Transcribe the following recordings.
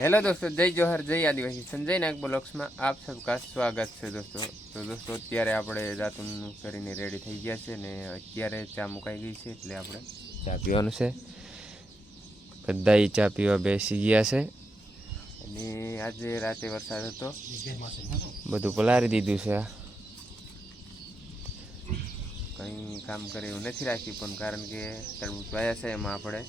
Hello દોસ્તો, જય જોહર, જય આદિવાસી. સંજય નાગ બ્લોક્સમાં આપ સબકા સ્વાગત છે દોસ્તો. તો દોસ્તો, અત્યારે આપણે દાંતનું કરીને રેડી થઈ ગયા છે ને અત્યારે ચા મુકાઈ ગઈ છે એટલે આપણે ચા પીવાનું છે. બધા ચા પીવા બેસી ગયા છે. અને આજે રાતે વરસાદ હતો. બધું પલારી દીધું છે. કંઈ કામ કરે એવું નથી રાખ્યું, પણ કારણ કે તરબૂચ વાયા છે એમાં આપણે.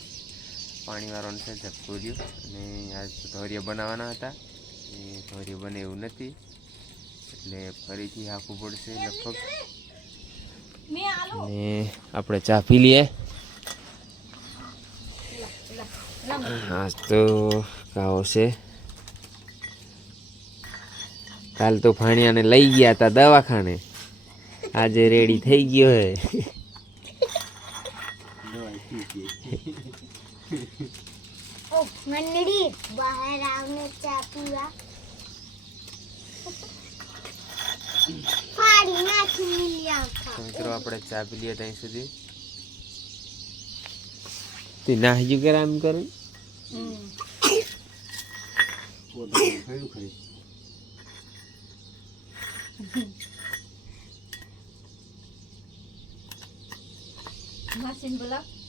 પાણી વાળવાનું છે ઝપકો રહ્યું. અને આજ ધોરિયા બનાવવાના હતા. એ ધોરિયા બને એવું નથી. એટલે ફરીથી હાંકવું પડશે લગભગ. અને આપણે ચા પી લઈએ. આજ તો કાવો છે. કાલ તો ફાણિયાને લઈ ગયા હતા દવાખાને. આજે રેડી થઈ ગયો હે. મંડળી બહાર આવને ચા પીવા ફાડી નાખી તો મિત્રો આપણે ચા પી લઈએ ત્યાં સુધી તે નાહી કરે એમ કરે મશીન બોલાવ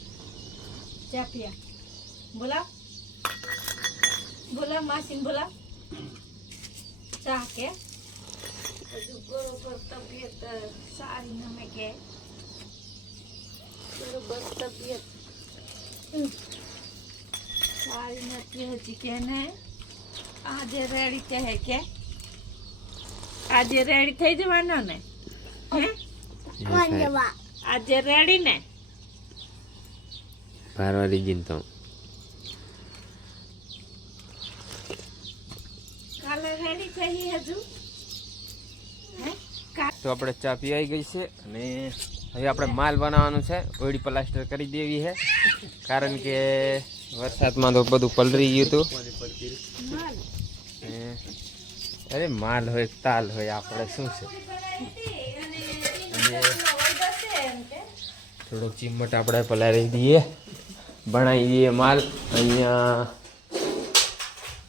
ચા પીયા બોલા બોલાવ માસીન બોલાવ ચા કે? હજુ બરોબર તબિયત સારી નમે કે. બરોબર તબિયત. સારી નથી હજી કે ને. આજે રેડી કહે કે? આજે રેડી થઈ જવાનો ને? આજે રેડી ને? કા- તો આપણે ચા પીવાઈ ગઈ છે અને હવે આપણે માલ બનાવવાનું છે. ઓળી પ્લાસ્ટર કરી દેવી છે. કારણ કે વરસાદમાં તો બધું પલરી ગયું હતું. અરે માલ હોય તાલ હોય આપણે શું છે? થોડોક ચીમટ આપણે પલારી દઈએ. બનાવી દઈએ માલ. અહીંયા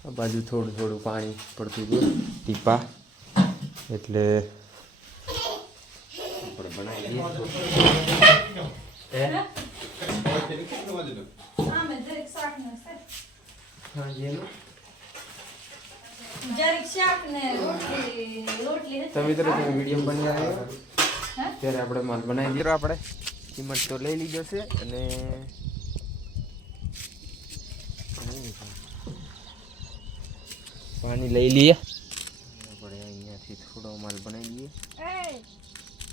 આ બાજુ થોડું થોડું પાણી પડતું હતું ટીપા. એટલે આપણે બનાવી દઈએ મીડિયમ બની આવ્યો ત્યારે આપણે માલ બનાવી દીધો આપણે કિંમત તો લઈ લીધો છે અને પાણી લઈ લઈએ. આપણે અહીંયાથી થોડો માલ બનાવી લઈએ. એ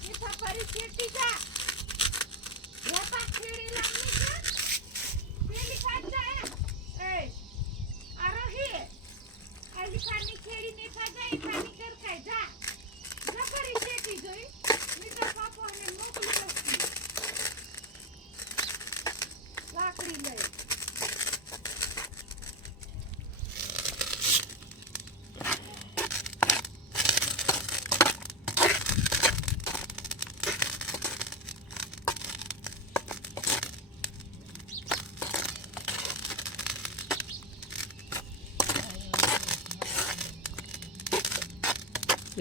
મીઠા પરી ચેટી જા લેપા ખીડી લાગની છે પેલી ખાજા એ આ રહી આલી ખાની ખેડી ને ખાજા એ ખાની કર ખાઈ જા જબરી ચેટી જોઈ મીઠા પાપો ને મોકલી નથી લાકડી લઈ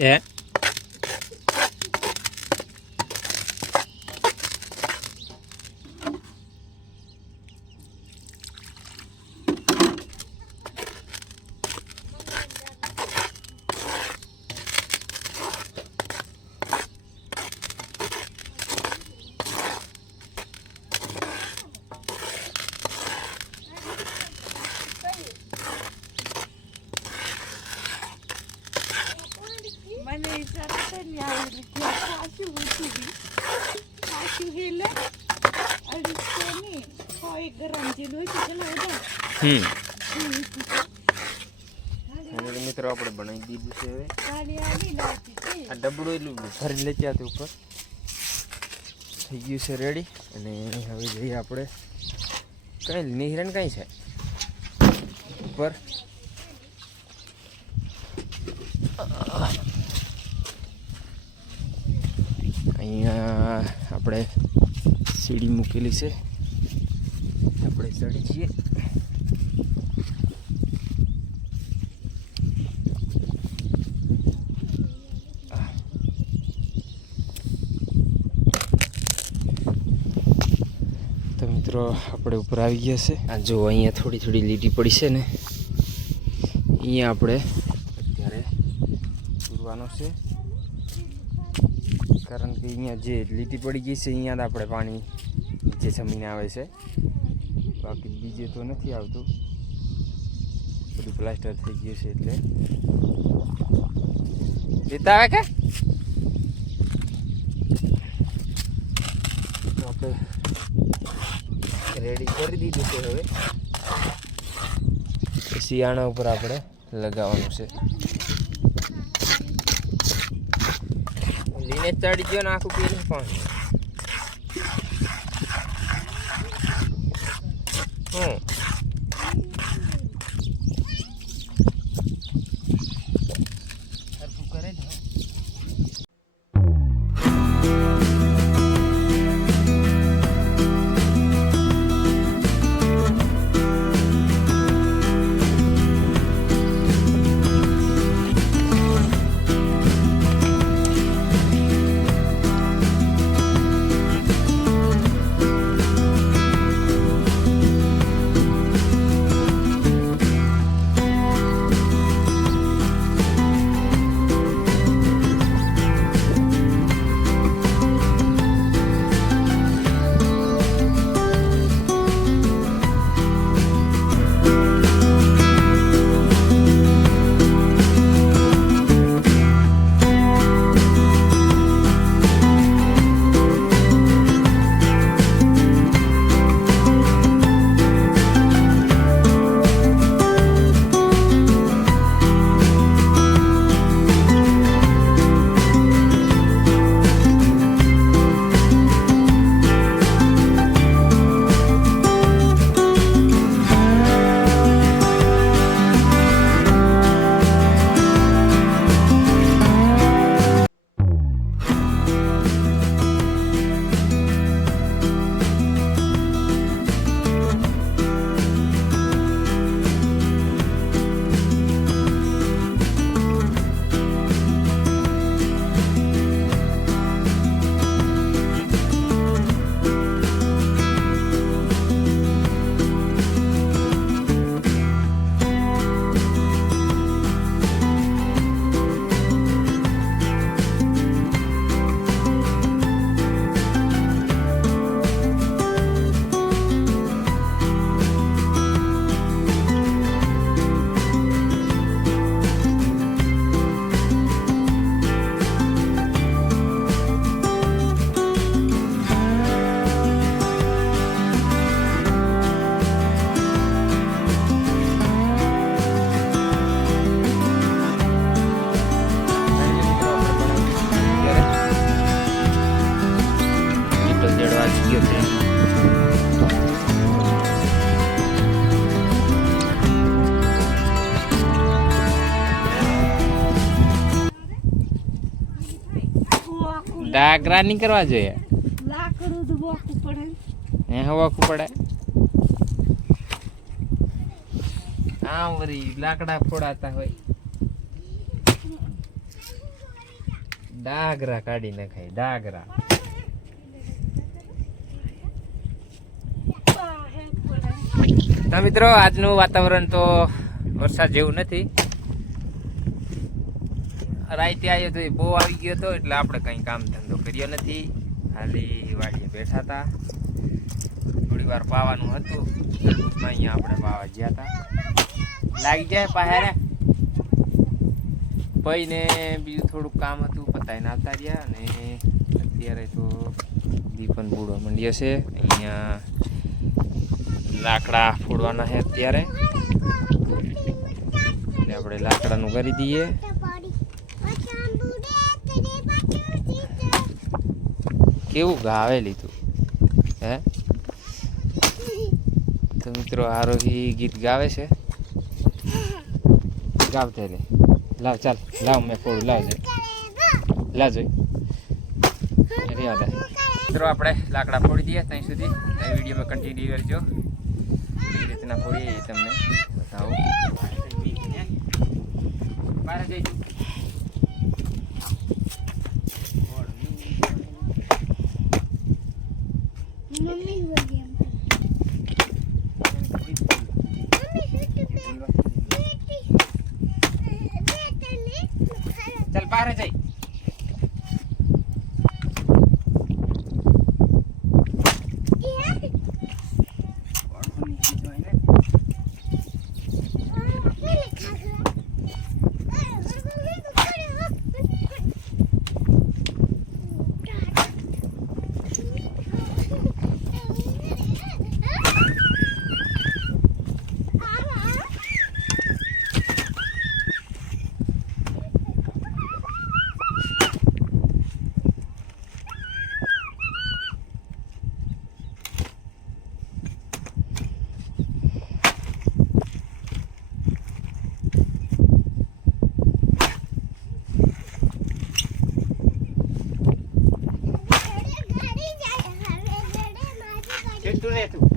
એ મને વિચાર ને આવી રીતે સાચું ઉઠી સાચું હેલે અડીસોની હોય ગરમ જેલું હોય છે ચલો ઉડા હમ. મિત્રો આપણે બનાવી દીધું છે હવે. આ ડબડું એટલું ભરીને લેતી ત્યાં ઉપર. થઈ ગયું છે રેડી અને હવે જઈએ આપણે. કઈ નિહિરણ કઈ છે? ઉપર. અહીંયા આપણે સીડી મૂકેલી છે. આપણે ચડી છીએ મિત્રો આપણે ઉપર આવી ગયા છે. આ જો અહીંયા થોડી થોડી લીટી પડી છે ને, અહીંયા આપણે અત્યારે પૂરવાનો છે. કારણ કે અહીંયા જે લીટી પડી ગઈ છે, અહીંયા આપણે પાણી નીચે જમીને આવે છે. બાકી બીજે તો નથી આવતું. બધું પ્લાસ્ટર થઈ ગયું છે એટલે. લીતા આવે કે તો આપણે રેડી કરી દીધું છે હવે. શિયાળા ઉપર આપણે લગાવવાનું છે. લીને ચડી ગયો ને આખું પીને પાણી. હમ. ડાગરા નહીં કરવા જોઈએ? લાકડું તો પડે. એ હવાકું પડે? આ વરી લાકડા ફોડાતા હોય. ડાગરા કાઢી નાખાય ડાગરા પાહે પડે તો મિત્રો, આજનું વાતાવરણ તો વરસાદ જેવું નથી. રાઈતે આવ્યો તો એ બહુ આવી ગયો હતો એટલે આપણે કંઈ કામ ધંધો કર્યો નથી. ખાલી વાડીએ બેઠા હતા. થોડી વાર પાવાનું હતું. અહીંયા આપણે પાવા ગયા હતા. લાગી જાય પાહેરે ભાઈને બીજું થોડુંક કામ હતું, પતાઈને આવતા રહ્યા અને અત્યારે તો દીપન બુડવા મંડ્યો છે. અહીંયા લાકડા ફોડવાના છે અત્યારે. એટલે આપણે લાકડાનું કરી દઈએ. કેવું ગાવે તું, હે? તો મિત્રો આરોહી ગીત ગાવે છે. ગાવતે રે. લાવ, ચાલ, લાવ મેં ફોડું, લાવ જોઈ. લાવ જોઈ. મિત્રો આપણે લાકડા ફોડી દઈએ ત્યાં સુધી. વિડીયોમાં કન્ટિન્યુ કરજો. રીતના ફોડીએ એ તમને બતાવો ચાલ પારે જઈ dentro neto.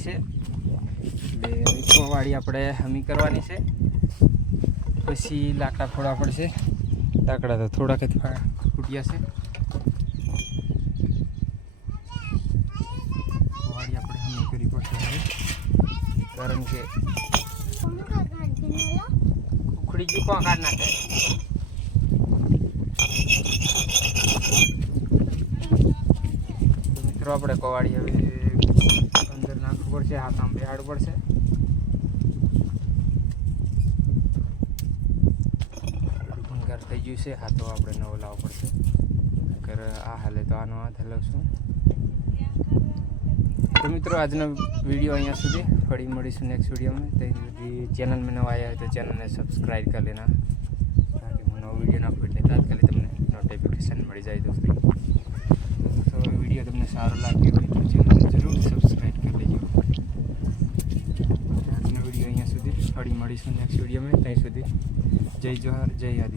ગઈ છે. હવે કોવાડી આપણે હમી કરવાની છે. પછી લાકડા ફોડવા પડશે. લાકડા તો થોડાક જ ફૂટ્યા છે. કારણ કે ઉખડી ગયું કોણ કાઢ નાખે? મિત્રો આપણે કવાડી હવે અંદર પડશે હાથ આમ બેહાડવું પડશે. થોડું ભંગાર થઈ ગયું છે હાથો આપણે નવો લાવવો પડશે. કર આ હાલે તો આનો હાથ હલાવશું. તો મિત્રો, આજનો વીડિયો અહીંયા સુધી. ફરી મળીશું નેક્સ્ટ વિડીયોમાં. ત્યાં સુધી ચેનલમાં નવા આવ્યા હોય તો ચેનલને સબસ્ક્રાઈબ કરી લેના. તાકી હું નવો વીડિયો નાખું એટલે તાત્કાલિક તમને નોટિફિકેશન મળી જાય દોસ્તો. વીડિયો તમને સારો લાગ્યો હોય તો ચેનલને જરૂર સબસ્ક્રાઈબ કરી લેજો આજનો વીડિયો અહીંયા સુધી ફરી મળીશું નેક્સ્ટ વિડીયોમાં ત્યાં સુધી જય જોહાર જય આદિ